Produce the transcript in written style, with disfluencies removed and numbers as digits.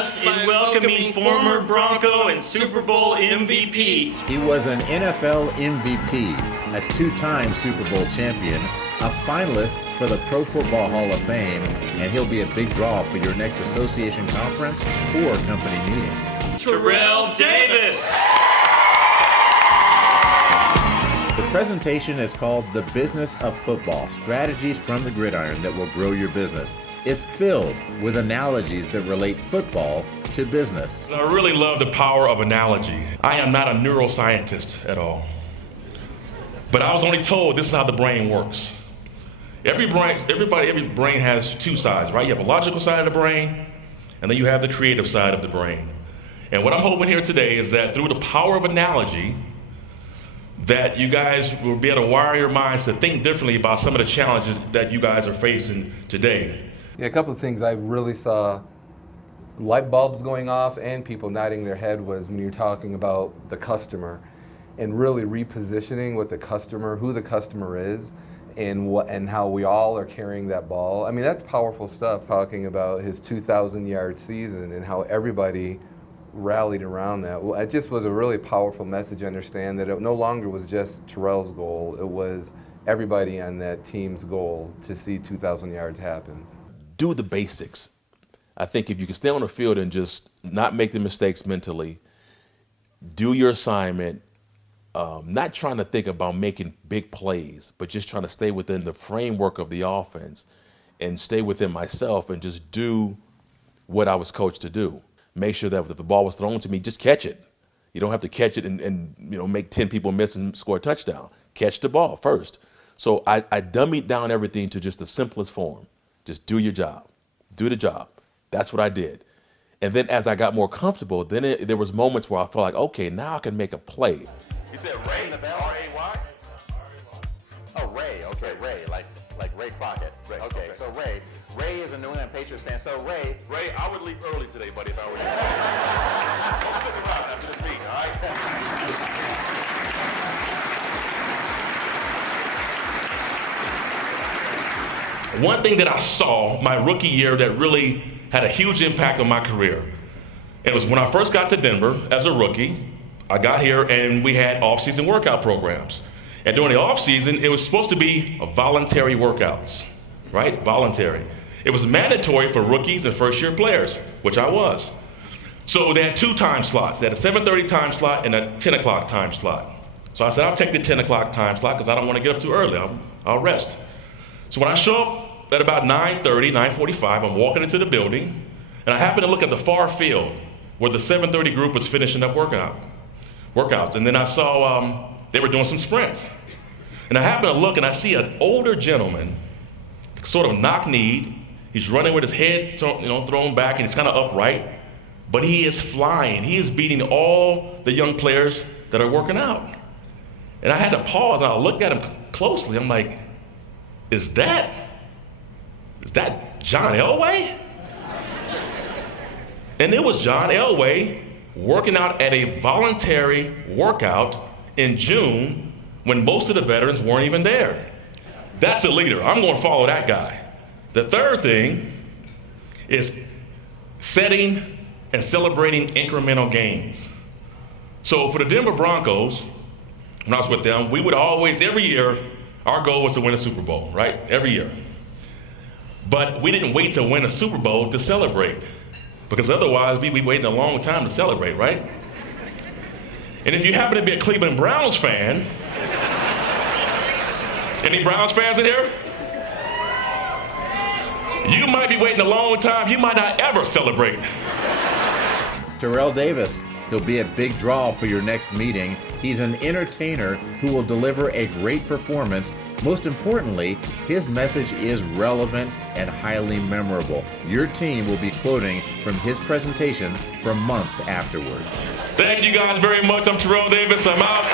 us in welcoming former Bronco and Super Bowl MVP. He was an NFL MVP, a two-time Super Bowl champion, a finalist for the Pro Football Hall of Fame, and he'll be a big draw for your next association conference or company meeting. Terrell Davis. The presentation is called The Business of Football, Strategies from the Gridiron That Will Grow Your Business. It's filled with analogies that relate football to business. I really love the power of analogy. I am not a neuroscientist at all. But I was only told this is how the brain works. Every brain has two sides, right? You have a logical side of the brain, and then you have the creative side of the brain. And what I'm hoping here today is that through the power of analogy, that you guys will be able to wire your minds to think differently about some of the challenges that you guys are facing today. Yeah, a couple of things I really saw light bulbs going off and people nodding their head was when you're talking about the customer and really repositioning what the customer, who the customer is, and how we all are carrying that ball. I mean, that's powerful stuff, talking about his 2,000-yard season and how everybody rallied around that. Well, it just was a really powerful message to understand that it no longer was just Terrell's goal, it was everybody on that team's goal to see 2,000 yards happen. Do the basics. I think if you can stay on the field and just not make the mistakes mentally, do your assignment, not trying to think about making big plays, but just trying to stay within the framework of the offense and stay within myself and just do what I was coached to do. Make sure that if the ball was thrown to me, just catch it. You don't have to catch it and make 10 people miss and score a touchdown. Catch the ball first. So I dummied down everything to just the simplest form. Just do your job. Do the job. That's what I did. And then as I got more comfortable, then there was moments where I felt like, okay, now I can make a play. You said Ray in the bell? R-A-Y? Oh, Ray. Okay, Ray. Like Ray Crockett. Ray. Okay, so Ray is a New England Patriots fan. So Ray, I would leave early today, buddy, if I were you. don't stick around after this meeting, all right? One thing that I saw my rookie year that really had a huge impact on my career, it was when I first got to Denver as a rookie. I got here and we had off-season workout programs. And during the off-season, it was supposed to be voluntary workouts, right? Voluntary. It was mandatory for rookies and first-year players, which I was. So they had two time slots. They had a 7:30 time slot and a 10 o'clock time slot. So I said, I'll take the 10 o'clock time slot because I don't want to get up too early. I'll rest. So when I show up at about 9:30, 9:45, I'm walking into the building, and I happen to look at the far field where the 7:30 group was finishing up workouts. And then I saw they were doing some sprints. And I happen to look and I see an older gentleman, sort of knock-kneed. He's running with his head thrown back and he's kind of upright, but he is flying. He is beating all the young players that are working out. And I had to pause and I looked at him closely. I'm like, is that John Elway? And it was John Elway working out at a voluntary workout in June when most of the veterans weren't even there. That's a leader. I'm going to follow that guy. The third thing is setting and celebrating incremental gains. So for the Denver Broncos, when I was with them, we would always, every year, our goal was to win a Super Bowl, right? Every year. But we didn't wait to win a Super Bowl to celebrate, because otherwise we'd be waiting a long time to celebrate, right? And if you happen to be a Cleveland Browns fan, any Browns fans in here? You might be waiting a long time. You might not ever celebrate. Terrell Davis, he'll be a big draw for your next meeting. He's an entertainer who will deliver a great performance. Most importantly, his message is relevant and highly memorable. Your team will be quoting from his presentation for months afterward. Thank you guys very much. I'm Terrell Davis. I'm out.